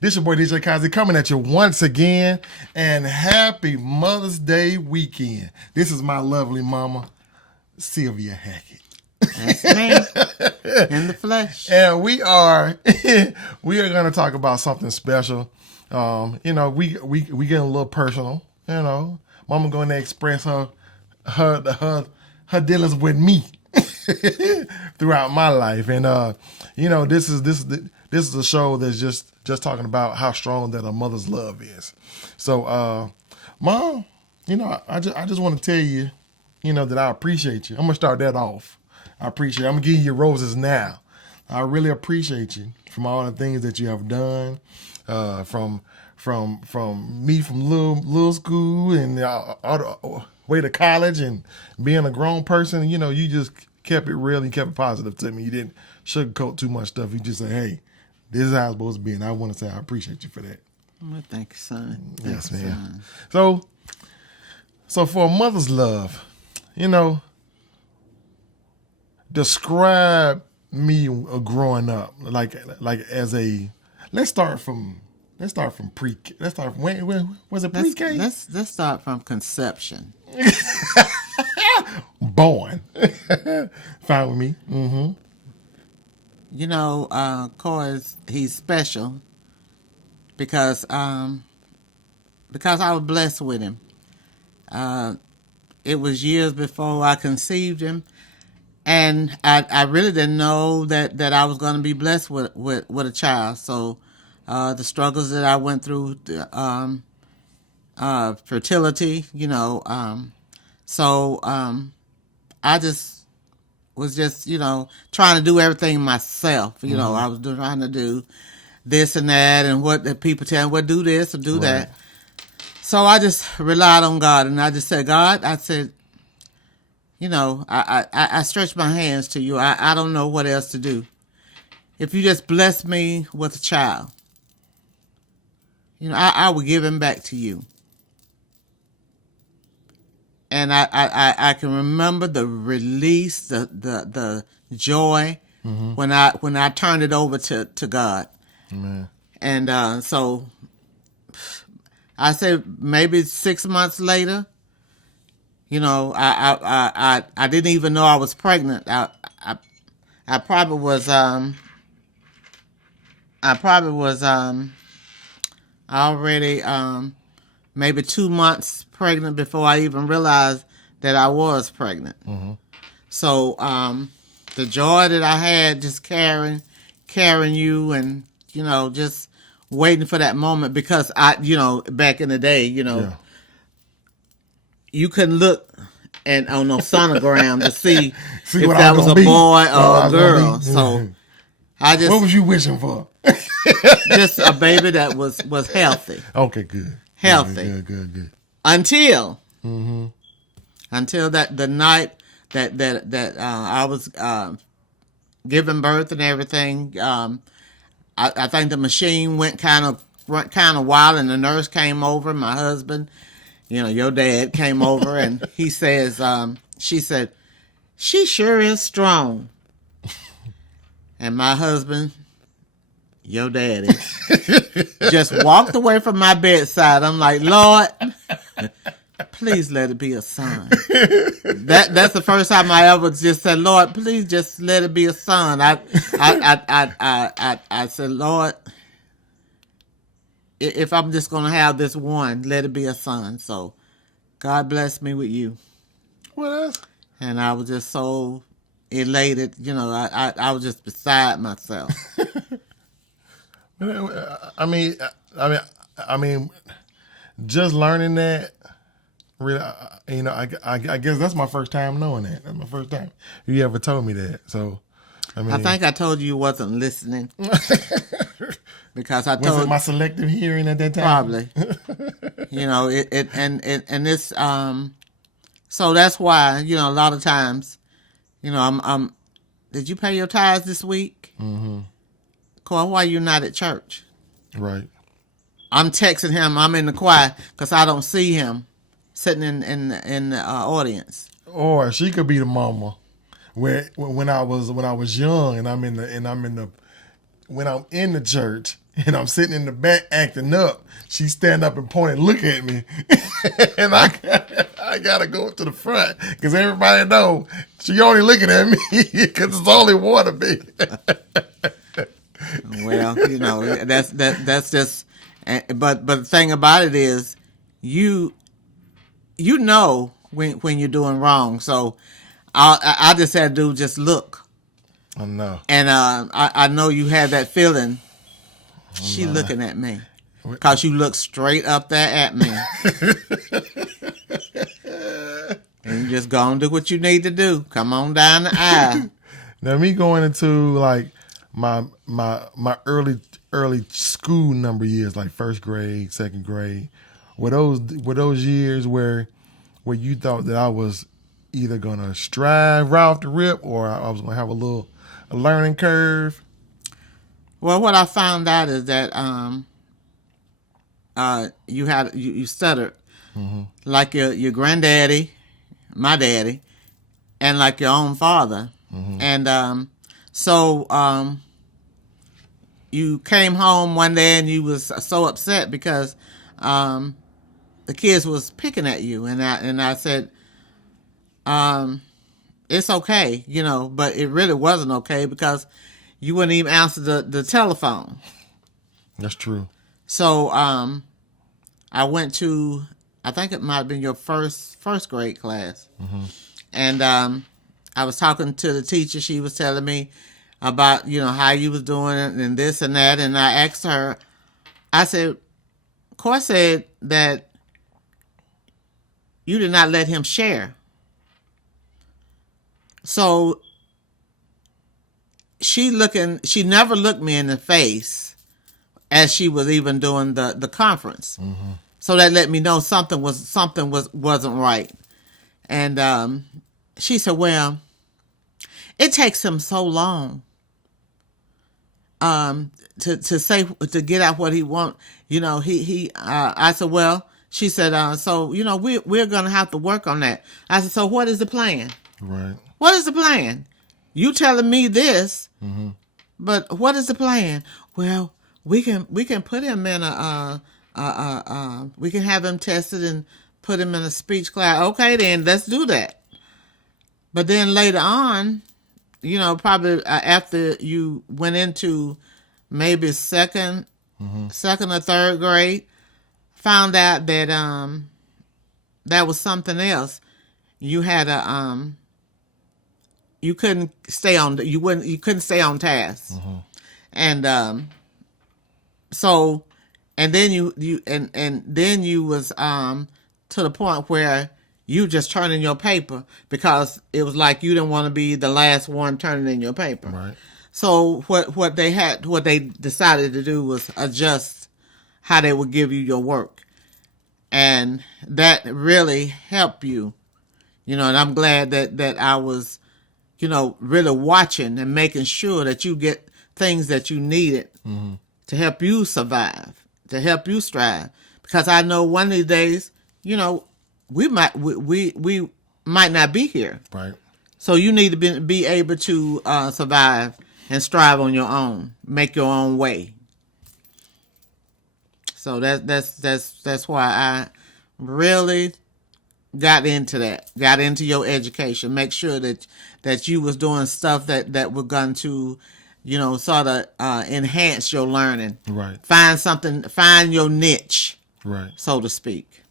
This your boy DJ Kazie coming at you once again, and happy Mother's Day weekend. This is my lovely mama, Sylvia Hackett. That's me in the flesh. And we are going to talk about something special. We get a little personal. Mama going to express her dealings with me throughout my life, and this is a show that's just talking about how strong that a mother's love is. So, Mom, I just want to tell you, that I appreciate you. I'm gonna start that off. I'm gonna give you your roses now. I really appreciate you from all the things that you have done, from me from little school and all the way to college and being a grown person. You just kept it real and kept it positive to me. You didn't sugarcoat too much stuff. You just say, hey, this is how it's supposed to be. And I want to say I appreciate you for that. Well, thank you, son. Yes, man. So for a mother's love, describe me growing up, like as a, let's start from pre, when was it pre-K? Let's start from conception. Born. Fine with me. Mm-hmm. Of course, he's special because I was blessed with him. It was years before I conceived him, and I really didn't know that I was going to be blessed with a child. So the struggles that I went through, fertility, I was just, trying to do everything myself. I was trying to do this and that, and what the people tell me, well, do this or do that. So I just relied on God, and I just said, God, I said, I stretch my hands to you. I don't know what else to do. If you just bless me with a child, I will give him back to you. And I can remember the release, the joy when I turned it over to God. Amen. And so I say maybe 6 months later, I didn't even know I was pregnant. I probably was already maybe 2 months pregnant before I even realized that I was pregnant. Mm-hmm. So the joy that I had just carrying you, and just waiting for that moment, because I back in the day, you couldn't look on no sonogram to see if that was a boy or a girl. So I just, what was you wishing for? just a baby that was healthy. Okay, good. Healthy. Good. Until that the night that I was giving birth and everything, I think the machine went kind of wild, and the nurse came over. My husband, your dad, came over, and he says, she said, she sure is strong. And my husband, your daddy, just walked away from my bedside. I'm like, Lord, please let it be a son. That's the first time I ever just said, Lord, please just let it be a son. I said, Lord, if I'm just going to have this one, let it be a son. So God bless me with you. What else? And I was just so elated. I was just beside myself. I mean, just learning that, really, I guess that's my first time knowing that. That's my first time you ever told me that. So, I think I told you wasn't listening because I told. Was it my selective hearing at that time? Probably. And this. So that's why a lot of times, I'm. Did you pay your tithes this week? Mm-hmm. Why you not at church? Right. I'm texting him. I'm in the choir because I don't see him sitting in the audience. Or she could be the mama when I was young, and I'm in the when I'm in the church and I'm sitting in the back acting up, she stand up and point and look at me, and I gotta go up to the front because everybody know she only looking at me because it's only one of me. Well, that's just. But the thing about it is, you know when you're doing wrong. So I just had to just look. I know. And I know you had that feeling. She looking at me because you look straight up there at me. And you just go and do what you need to do. Come on down the aisle. Now me going into like my early school number years, like first grade, second grade, were those years where you thought that I was either gonna strive right off the rip or I was gonna have a learning curve? Well, what I found out is that you stuttered like your granddaddy, my daddy, and like your own father, and so you came home one day and you was so upset because the kids was picking at you, and I said, it's okay, but it really wasn't okay because you wouldn't even answer the telephone. That's true. So I went to, I think it might have been your first grade class, and I was talking to the teacher. She was telling me about how you was doing it and this and that, and I asked her. I said, Coy said that you did not let him share. So she never looked me in the face as she was even doing the conference. So that let me know something wasn't right. And she said, well, it takes him so long to get out what he want. I said, well, she said, so we're gonna have to work on that. I said, so what is the plan? Right. What is the plan? You telling me this, but what is the plan? Well, we can put him in we can have him tested and put him in a speech class. Okay, then let's do that. But then later on, probably after you went into maybe second or third grade, found out that that was something else. You had you couldn't stay on task, and so and then you was to the point where you just turning your paper because it was like you didn't want to be the last one turning in your paper. Right. So what they decided to do was adjust how they would give you your work, and that really helped you. And I'm glad that I was really watching and making sure that you get things that you needed to help you survive, to help you strive. Because I know one of these days, we might not be here. Right. So you need to be able to survive and strive on your own, make your own way. So that's why I really got into your education. Make sure that you was doing stuff that were going to, sort of enhance your learning. Right. Find your niche. Right. So to speak.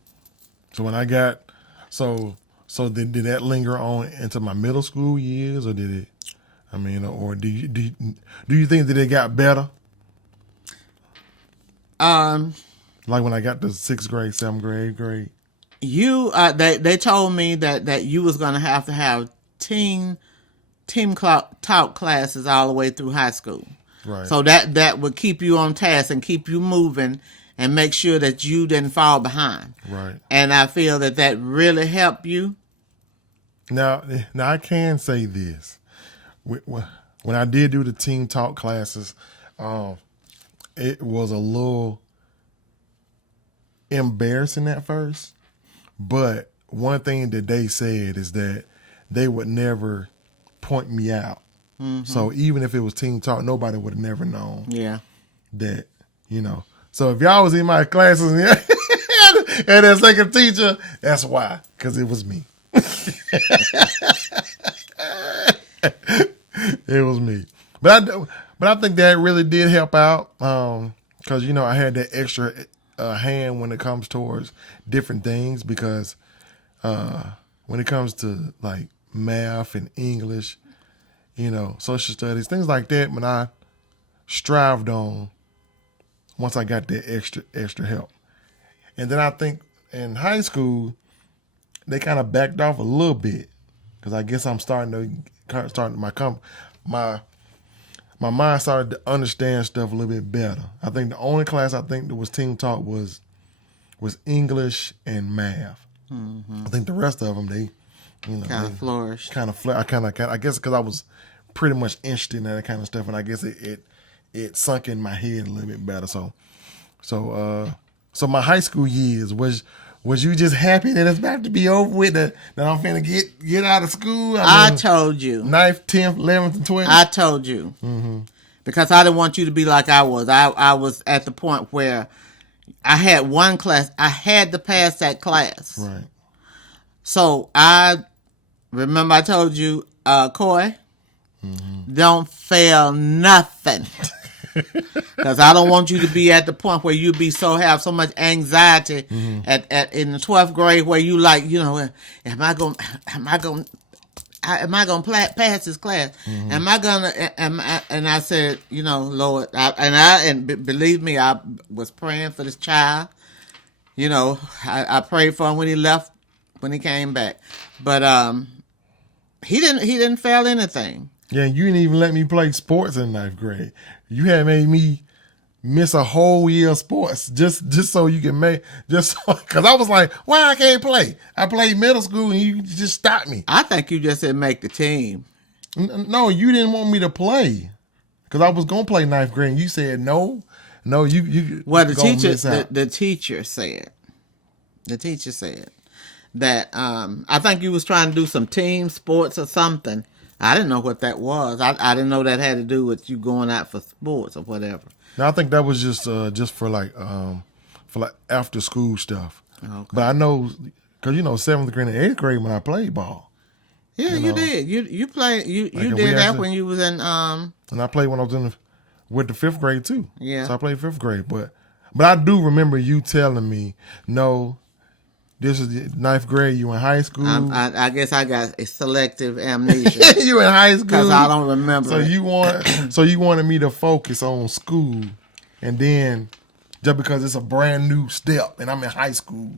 So when I got, so did that linger on into my middle school years, or did it? I mean, or do you think that it got better? Like when I got to 6th grade, 7th grade, 8th grade. You they told me that you was gonna have to have team talk classes all the way through high school. Right. So that would keep you on task and keep you moving and make sure that you didn't fall behind. Right. And I feel that really helped you. Now I can say this. When I did do the team talk classes, it was a little embarrassing at first. But one thing that they said is that they would never point me out So even if it was team talk, nobody would have never known Yeah. that, So if y'all was in my classes and as like a teacher, that's why, because it was me. It was me. But I think that really did help out because, I had that extra hand when it comes towards different things because when it comes to like math and English, social studies, things like that, when I strived on once I got that extra help. And then I think in high school, they kind of backed off a little bit because I guess I'm starting my mind started to understand stuff a little bit better. I think the only class I think that was team talk was English and math. Mm-hmm. I think the rest of them they kind of flourished. I guess because I was pretty much interested in that kind of stuff, and I guess it sunk in my head a little bit better. So my high school years was you just happy that it's about to be over with, that I'm finna get out of school? I told you. 9th, 10th, 11th, and 12th? I told you. Mm-hmm. Because I didn't want you to be like I was. I was at the point where I had one class. I had to pass that class. Right. So I remember I told you, Coy, don't fail nothing. Because I don't want you to be at the point where you have so much anxiety at in the 12th grade where you like, am I going to pass this class? Am I gonna? And I said, Lord, and believe me, I was praying for this child. I prayed for him when he came back, but he didn't fail anything. Yeah, you didn't even let me play sports in 9th grade. You had made me miss a whole year of sports just so you can because I was like, why I can't play? I played middle school and you just stopped me. I think you just didn't make the team. No, you didn't want me to play because I was gonna play 9th grade. And you said no. You. Well, the teacher said that I think you was trying to do some team sports or something. I didn't know what that was. I didn't know that had to do with you going out for sports or whatever. No, I think that was just for like after school stuff. Okay. But I know because 7th grade and 8th grade when I played ball. Yeah, you did. You played. You did that when you was in. And I played when I was with the 5th grade too. Yeah. So I played 5th grade, but I do remember you telling me no. This is the 9th grade. You in high school. I guess I got a selective amnesia. You in high school because I don't remember. So you wanted me to focus on school, and then just because it's a brand new step, and I'm in high school,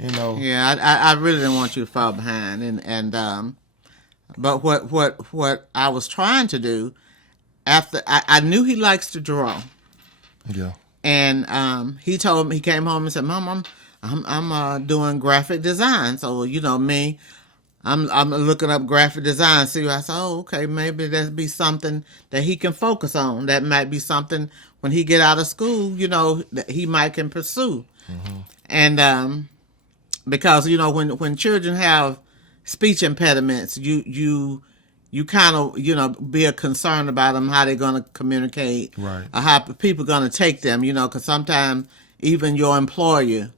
Yeah, I really didn't want you to fall behind, but what I was trying to do after I knew he likes to draw. Yeah. And he told me, he came home and said, Mom, I'm doing graphic design. So, me, I'm looking up graphic design. See, I said, okay, maybe that'd be something that he can focus on. That might be something when he get out of school, that he might can pursue. Mm-hmm. And because, when children have speech impediments, you kind of, be a concern about them, how they're going to communicate, right? Or how people going to take them, because sometimes even your employer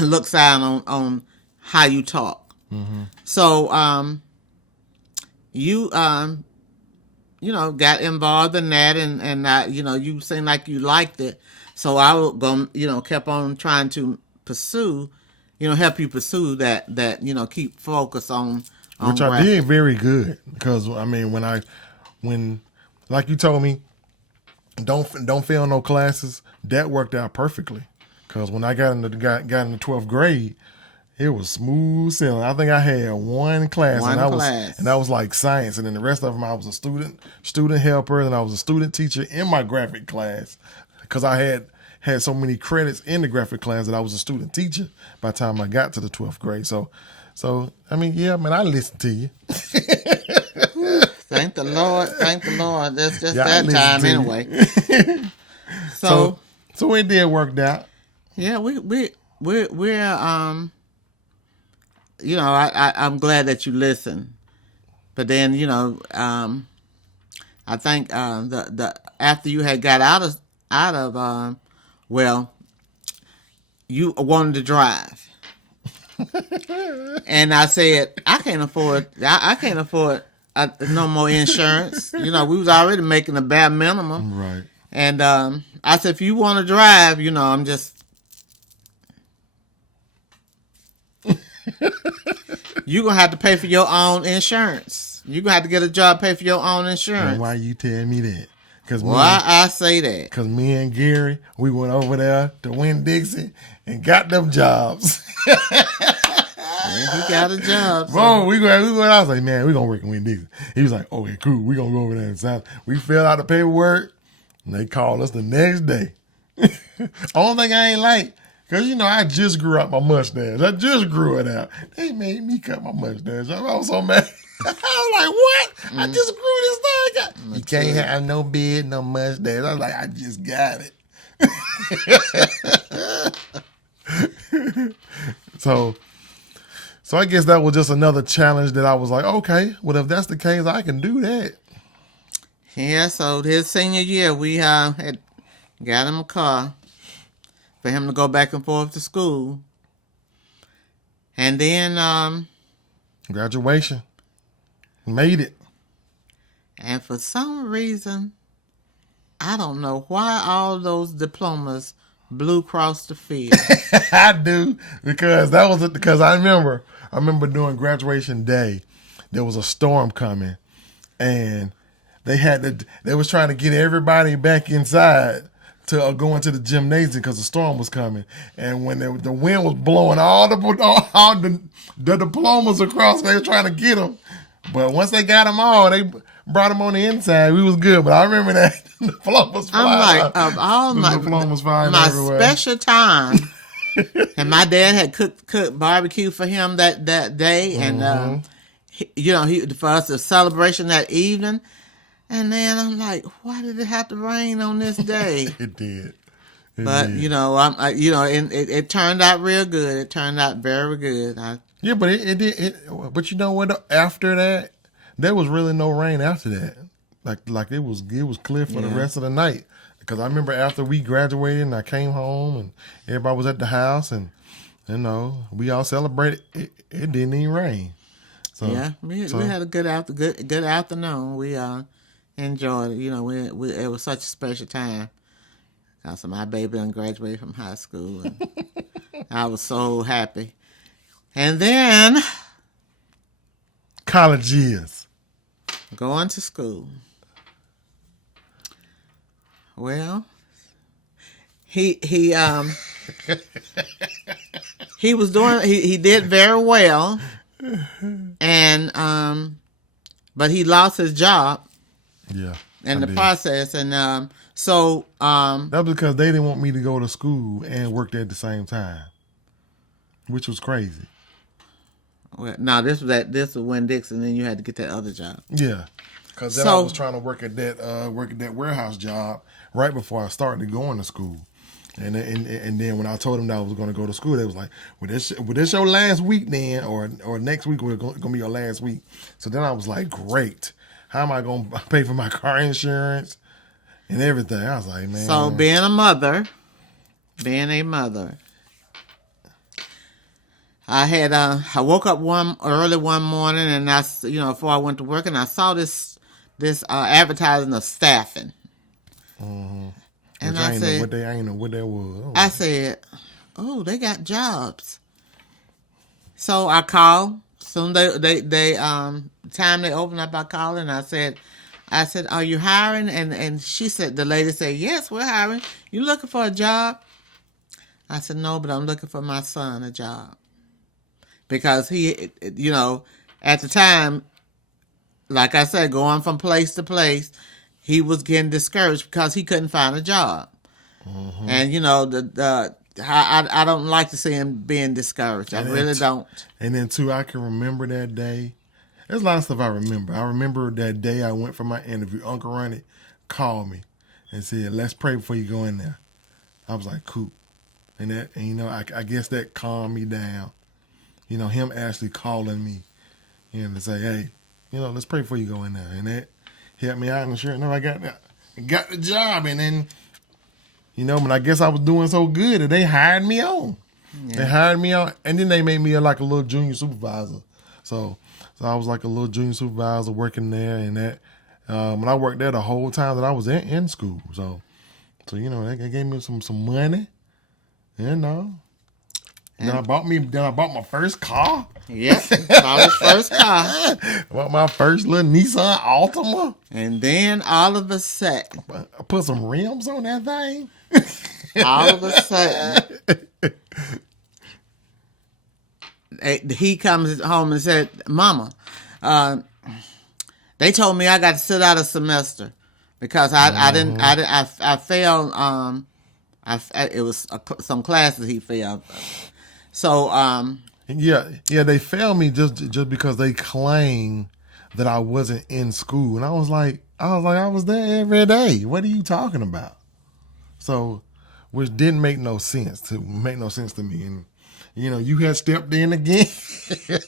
looks out on how you talk. Mm-hmm. So, you got involved in that and you seemed like you liked it. So I would go, kept on trying to pursue, help you pursue that, keep focus on which I did very good because when like you told me, don't fail no classes. That worked out perfectly because when I got in the 12th grade, it was smooth sailing. I think I had one class, and that was like science, and then the rest of them I was a student helper, and I was a student teacher in my graphic class because I had so many credits in the graphic class that I was a student teacher by the time I got to the 12th grade. So yeah, man, I listened to you. Thank the Lord. That's just that time anyway. So it did work out. Yeah, we're I'm glad that you listen. But then, I think the after you had got out of well, you wanted to drive, and I said I can't afford no more insurance. We was already making a bare minimum, Right. and I said if you want to drive, I'm just you're gonna have to pay for your own insurance. You're gonna have to get a job, pay for your own insurance. And why you tell me that? Why I say that? Because me and Gary, we went over there to Winn-Dixie and got them jobs. Yeah, he got a job. So. Whoa, we went. I was like, man, we gonna work in Winn-Dixie. He was like, okay, cool. We gonna go over there and sign. We filled out the paperwork, and they called us the next day. Only thing I ain't like, because I just grew out my mustache. I just grew it out. They made me cut my mustache. I was so mad. I was like, what? I just grew this thing out. You can't have no beard, no mustache. I was like, I just got it. So I guess that was just another challenge that I was like, okay, well, if that's the case, I can do that. Yeah, so his senior year, we had got him a car for him to go back and forth to school. And then graduation. Made it. And for some reason, I don't know why all those diplomas blew across the field. I do, because I remember doing graduation day. There was a storm coming, and they was trying to get everybody back inside to go into the gymnasium because the storm was coming. And when the wind was blowing all the diplomas across, they were trying to get them. But once they got them all, they brought them on the inside. We was good, but I remember that the diplomas flying. I'm like, of all my special time, and my dad had cooked barbecue for him that day, and he for us a celebration that evening. And then I'm like, why did it have to rain on this day? It did. But it turned out real good. It turned out very good. Yeah, but it did. But you know what? After that, there was really no rain after that. Like it was clear for the rest of the night. Because I remember after we graduated and I came home and everybody was at the house and we all celebrated. It didn't even rain. So yeah, we had a good afternoon. We enjoyed it. It was such a special time. So my baby done graduated from high school, and I was so happy. And then college years, going to school. Well, he was doing. He did very well, and but he lost his job. Yeah. In the process, and so that's because they didn't want me to go to school and work there at the same time, which was crazy. Well, no, this was Winn-Dixie, and then you had to get that other job. Yeah, because then I was trying to work at that warehouse job right before I started going to school, and then when I told them that I was going to go to school, they was like, "Well, this your last week then, or next week we're going to be your last week." So then I was like, "Great, how am I going to pay for my car insurance and everything?" I was like, "Man." So being a mother. I woke up early one morning, and before I went to work, and I saw this advertising of staffing. Mm-hmm. And I said, I ain't know what that was. Oh. I said, "Oh, they got jobs." So I called. Soon time they opened up, I called, and I said, "Are you hiring?" And the lady said, "Yes, we're hiring. You looking for a job?" I said, "No, but I'm looking for my son a job." Because he, at the time, like I said, going from place to place, he was getting discouraged because he couldn't find a job. Mm-hmm. And, I don't like to see him being discouraged. I really don't. And then, too, I can remember that day. There's a lot of stuff I remember. I remember that day I went for my interview. Uncle Ronnie called me and said, "Let's pray before you go in there." I was like, "Cool." And I guess that calmed me down. Him actually calling me, to say, "Hey, let's pray before you go in there." And helped me out, and sure enough, I got the job, and then but I guess I was doing so good that they hired me on. Yeah. They hired me on, and then they made me like a little junior supervisor. So I was like a little junior supervisor working there, and that. And I worked there the whole time that I was in school. So they gave me some money, Then I bought my first car. Yep, bought his first car. I bought my first little Nissan Altima. And then all of a sudden, I put some rims on that thing. All of a sudden, he comes home and said, "Mama, they told me I got to sit out a semester because I failed. It was some classes he failed. So yeah, they failed me just because they claimed that I wasn't in school, and I was like, I was there every day. What are you talking about? So, which didn't make no sense to me, and you had stepped in again.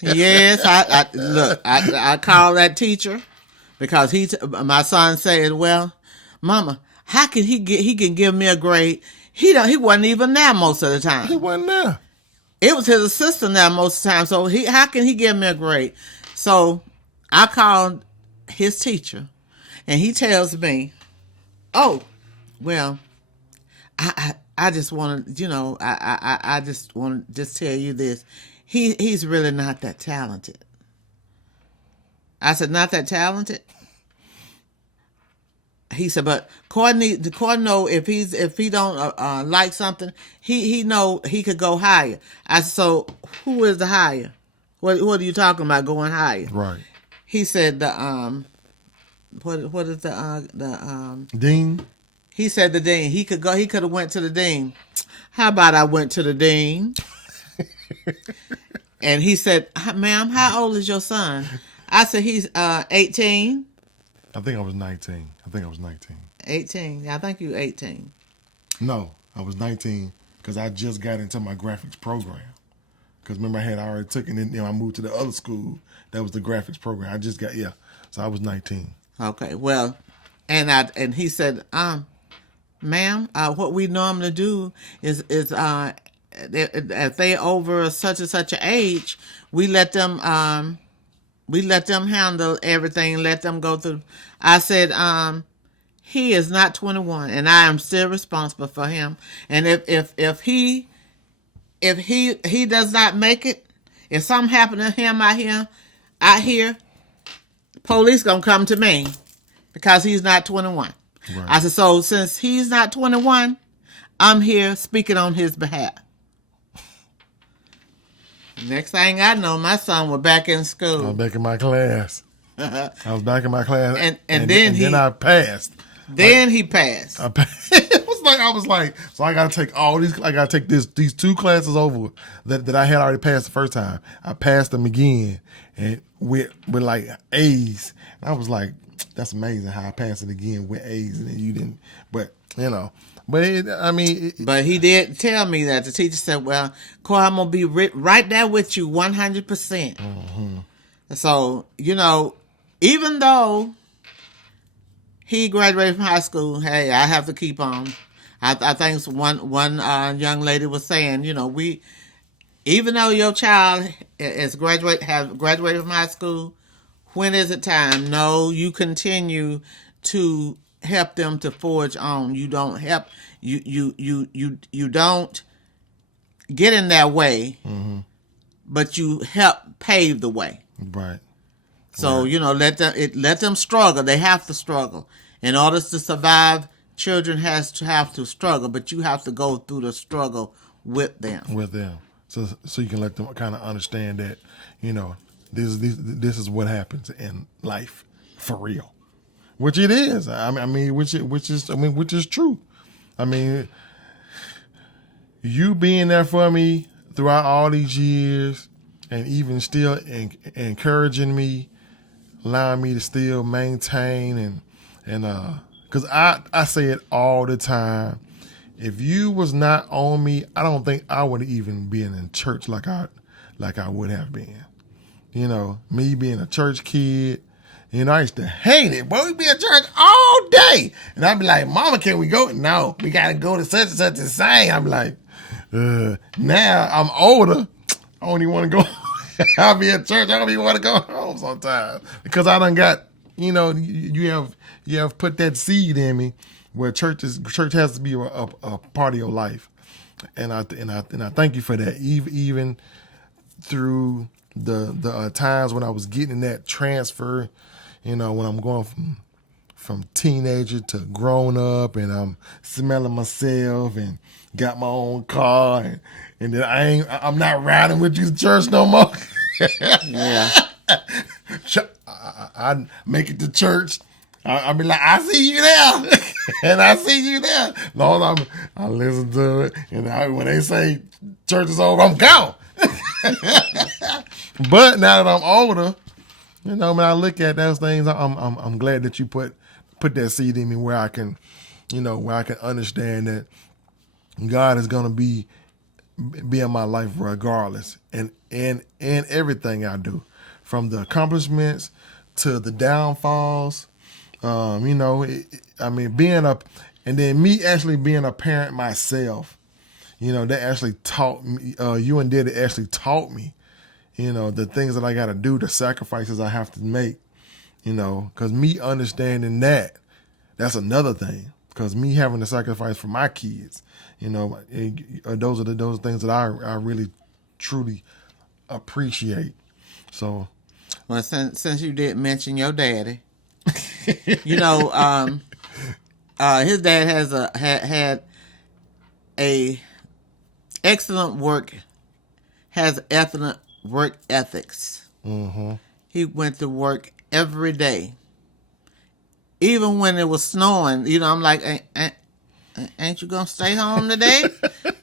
Yes, I called that teacher because my son said, "Well, Mama, how can he can give me a grade? He wasn't even there most of the time. He wasn't there. It was his assistant there most of the time. So how can he give me a grade?" So I called his teacher, and he tells me, "Oh, well, I just want to, I just want to just tell you this. He's really not that talented." I said, "Not that talented?" He said, "But the court know if he don't like something, he know he could go higher." I said, "So who is the higher? What are you talking about going higher?" Right. He said what is the dean? He said the dean. He could go. He could have went to the dean. How about I went to the dean? And he said, "Ma'am, how old is your son?" I said, "He's 18. I think I was 19. 18. I think you 18. No, I was 19 because I just got into my graphics program. Because remember, I had already took it, and then I moved to the other school. That was the graphics program. I just got so I was 19. Okay, well, and he said, "Ma'am, what we normally do is if they over such and such an age, we let them handle everything, let them go through." I said, "He is not 21, and I am still responsible for him. And if he does not make it, if something happened to him out here, police gonna come to me because he's not 21." Right. I said, "So since he's not 21, I'm here speaking on his behalf." Next thing I know, my son was back in school. I was back in my class. And then I passed. Then he passed. I passed. I was like, so I gotta take all these. I gotta take these two classes over that I had already passed the first time. I passed them again, and with like A's. And I was like, that's amazing how I passed it again with A's, and then you didn't. But But he did tell me that the teacher said, "Well, Corey, I'm gonna be right there with you 100%." Mm-hmm. So even though he graduated from high school, hey, I have to keep on. I think one young lady was saying, even though your child has graduated from high school, when is it time? No, you continue to help them to forge on. You don't help you don't get in their way, mm-hmm. but you help pave the way. Right. So let them struggle. They have to struggle in order to survive. Children have to struggle, but you have to go through the struggle with them. So you can let them kind of understand that this is what happens in life for real, which it is. Which is true. I mean, you being there for me throughout all these years, and even still encouraging me, allowing me to still maintain and because I say it all the time. If you was not on me, I don't think I would even been in church like I would have been. Me being a church kid, You know, I used to hate it. Boy, we be at church all day. And I'd be like, Mama, can we go? No, we got to go to such and such and sing. I'm like, now I'm older. I don't even want to go. I'll be at church. I don't even want to go home sometimes. Because I done got, you know, you have put that seed in me where church has to be a part of your life. And I thank you for that. Even through the times when I was getting that transfer, you know, when I'm going from teenager to grown up, and I'm smelling myself and got my own car, and then I'm not riding with you to church no more. Yeah. I make it to church. I be like, I see you there, and I see you there. Lord, I listen to it, and when they say church is over, I'm gone. But now that I'm older, you know, when I look at those things, I'm glad that you put that seed in me where I can, you know, where I can understand that God is gonna be in my life regardless, and everything I do, from the accomplishments to the downfalls. You know, I mean, and then me actually being a parent myself, you know, that actually taught me, you and Daddy actually taught me, you know, the things that I got to do, the sacrifices I have to make, you know, because me understanding that's another thing, because me having to sacrifice for my kids, you know, those are those things that I really, truly appreciate. So. Well, since you did mention your daddy, you know, his dad had a excellent work ethics. Mm-hmm. He went to work every day, even when it was snowing. You know, I'm like, ain't you gonna stay home today?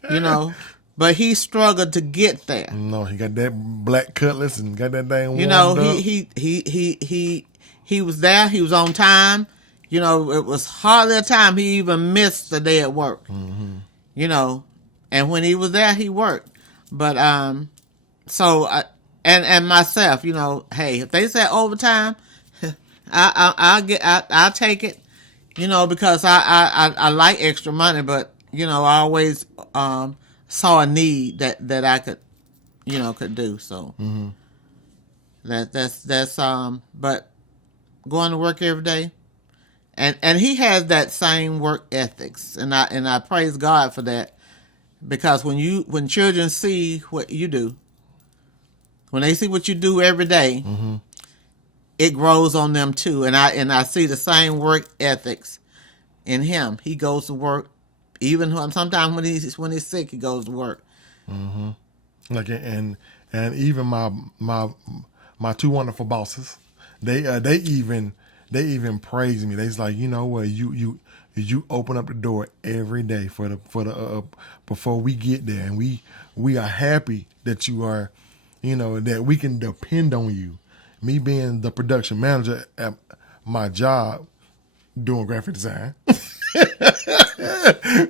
You know, but he struggled to get there. No, he got that black cutlass and got that thing warmed You know, up. he was there. He was on time. You know, it was hardly a time he even missed a day at work. Mm-hmm. You know, and when he was there, he worked. But so and myself, you know, hey, if they said overtime, I'll take it. You know, because I like extra money, but you know, I always saw a need that I could, you know, could do. So Mm-hmm. that's but going to work every day, and he has that same work ethics, and I praise God for that, because when children see what you do, when they see what you do every day, Mm-hmm. it grows on them too, and I see the same work ethics in him. He goes to work, even sometimes when he's sick, he goes to work. Mm-hmm. Like and even my two wonderful bosses, they even praise me. They's like, you know what, you open up the door every day for the before we get there, and we are happy that you are, you know, that we can depend on you. Me being the production manager at my job doing graphic design.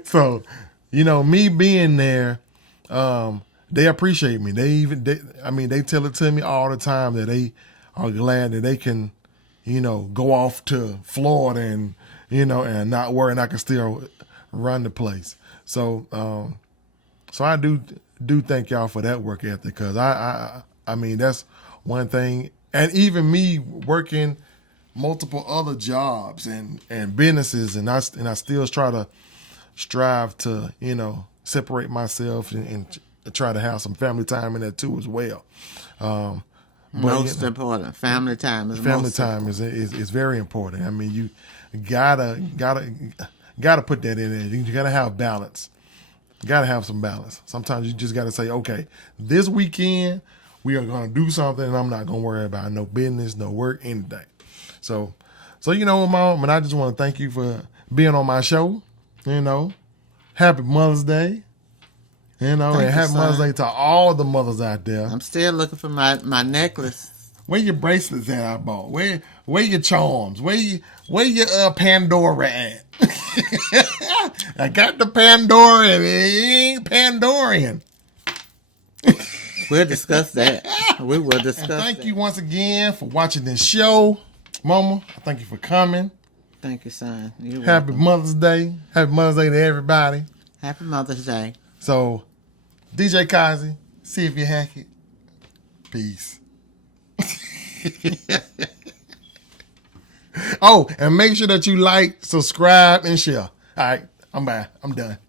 So, you know, me being there, they appreciate me. They tell it to me all the time that they are glad that they can, you know, go off to Florida and, you know, and not worry, and I can still run the place. So, so I do thank y'all for that work ethic, because I mean, that's one thing. And even me working multiple other jobs and businesses, and I still strive to, you know, separate myself and try to have some family time in there too as well. Most important, family time is is very important. I mean, you gotta put that in there. You gotta have balance. You gotta have some balance. Sometimes you just gotta say, okay, this weekend we are gonna do something, and I'm not gonna worry about no business, no work, anything. So you know, Mom, and I just want to thank you for being on my show. You know, happy Mother's Day. You know, and happy Mother's Day to all the mothers out there. I'm still looking for my necklace. Where your bracelets at I bought? Where your charms? Where your Pandora at? I got the Pandora, and it ain't Pandorian. We'll discuss that. We will discuss. Thank you once again for watching this show. Mama, I thank you for coming. Thank you, son. You're Happy welcome. Mother's Day. Happy Mother's Day to everybody. Happy Mother's Day. So, DJ Kazie, see if you hack it. Peace. Oh, and make sure that you like, subscribe, and share. All right, I'm back. I'm done.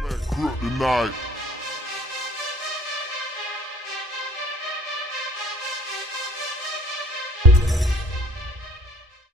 BlacKryptonite.